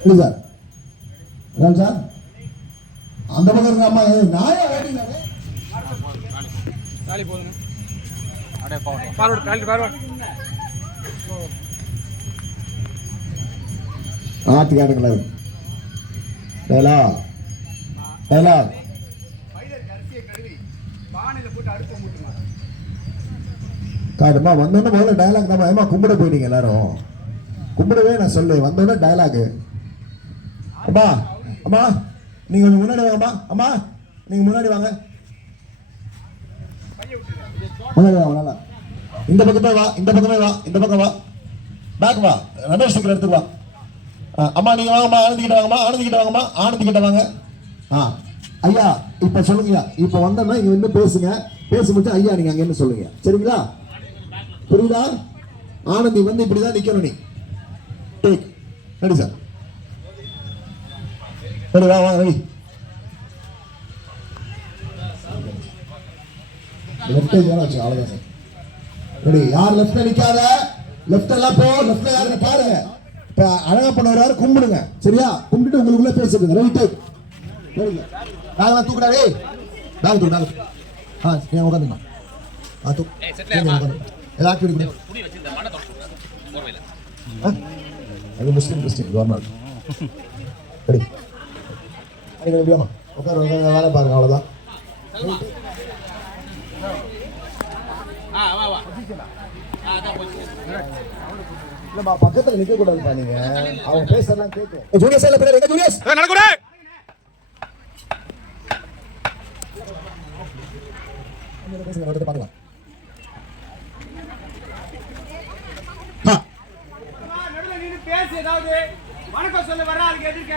இல்லை sir sir அந்த பக்கம் இருக்க அம்மா நாயா வேண்டிங்க ஆட்டு காட்டுங்களா வேலா வேலா காட்டுமா வந்தோன்னு முதல்ல டயலாக் தான் ஏமா கும்பிட போயிட்டீங்க எல்லாரும் கும்பிடவே நான் சொல்லு வந்தோடனே டயலாக் அம்மா அம்மா நீங்க கொஞ்சம் முன்னாடி வாங்கம்மா அம்மா நீங்க முன்னாடி வாங்க முன்னாடி வாங்க இந்த பக்கமே வா இந்த பக்கமே வா இந்த பக்கம் வா பேக் வா ரமேஷ் சங்கர் எடுத்துக்கு வா அம்மா நீங்க வாங்கம்மா ஆனந்தி கிட்ட வாங்கம்மா ஆனந்தி கிட்ட வாங்கம்மா ஆனந்தி கிட்ட வாங்க ஐயா இப்ப சொல்லுங்க இப்ப வந்தோம்னா இங்க வந்து பேசுங்க பேசி முடிச்சு ஐயா நீங்க அங்க என்ன சொல்லுங்க சரிங்களா புரியுதா ஆனந்தி வந்து இப்படிதான் நிக்கணும் நீ டேக் ரெடி சார் ரெடி வா வாங்க ரெடி லெஃப்ட் வச்சு அவ்வளவுதான் சார் ரெடி யார் லெஃப்ட்ல நிக்காத லெஃப்ட் எல்லாம் போ லெஃப்ட்ல யாருன்னு பாருங்க இப்ப அழகா பண்ணவராரு கும்பிடுங்க சரியா கும்பிட்டு உங்களுக்குள்ள பேசுங்க ரெடி டேக் ரெடி பேக்லாம் தூக்குடா டேய் பேக் தூக்கு பேக் நீங்க உட்காருங்க தூக்கு எல்லாத்தையும் முடி வச்சிருந்த மண்ணை தொடச்சு போர்வையில அது முஸ்லிம் கிறிஸ்டியன் கவர்மெண்ட் ரெடி ஐயா எப்படியாமா உட்கார வேலை பாருங்க அவ்வளவுதான் இல்லம்மா பக்கத்துல நிக்க கூடாதுப்பா நீங்க அவங்க பேசலாம் கேட்கும் ஜூனியர்ஸ் எல்லாம் பின்னாடி எங்க ஜூனியர்ஸ் நடக்குறே பேசுங்க வந்து பார்க்கலாம் பேசி ஏதாவது வணக்கம் சொல்ல வர ஆளுக்கு எதிர்க்க